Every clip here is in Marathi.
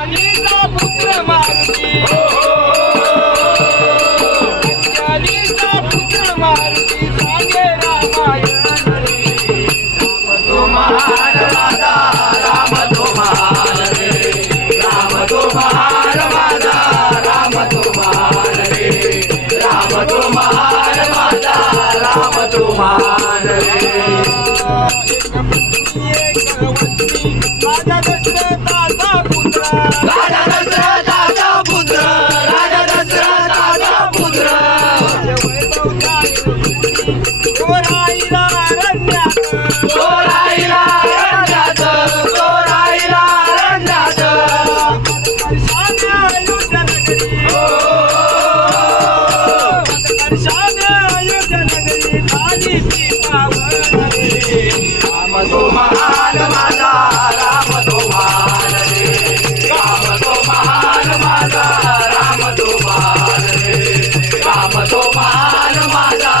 अंजनीचा पुत्र मारुती, अंजनीचा पुत्र मारुती सांगे रामायण रे. राम तो महान माझा, राम तो महान रे. राम तो महान माझा, राम तो महान रे. राम तो महान माझा, राम तो महान रे. राजा दशरथाचा पुत्र, राजा दशरथाचा पुत्र, राजा दशरथाचा पुत्र. तो राहिला अरण्यात, तो राहिला अरण्यात, तो राहिला अरण्यात. वर्षाने अयोध्या नगरी, वर्षाने अयोध्या नगरी झाली ती पावन रे. राम तो महान माझा, राम तो महान रे. राम तो महान माझा, राम तो महान रे. राम तो महान माझा,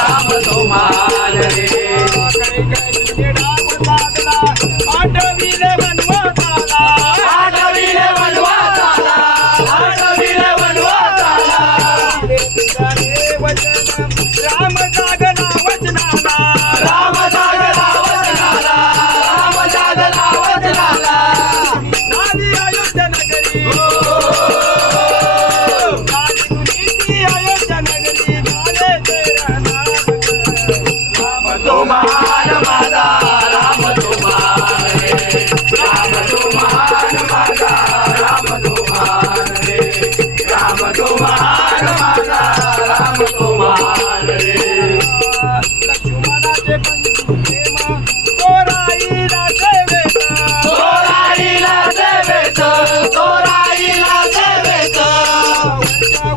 राम तो महान रे. राम साधला आठविले वनवासाला, आठविले वनवासाला, आठविले वनवासाला. राम जागला वचनाला, राम जागला वचनाला, राम जागला वचनाला. झाली अयोध्या नगरी, झाली तुझी अयोध्या नगरी, झाले तेरा नाम. राम तो महान माझा, राम तो महान रे. राम तो महान माझा, राम तो महान रे. राम तो महान माझा, राम तो महान रे. लक्ष्मणाचे बंधू प्रेम, तो राहिला सेवेत, तो राहिला सेवेत, तो राहिला सेवेत.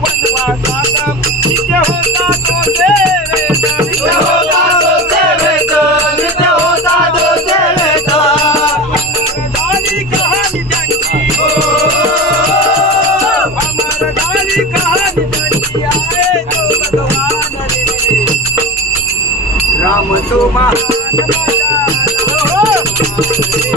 वनवासात नित्य होता तो सेवेत, नित्य होता तो सेवेत, नित्य होता तो सेवेत. अमर झाली कहाणी त्यांची, अमर झाली कहाणी त्यांची. आहे तो भगवान रे. राम तो महान माझा, राम तो महान रे.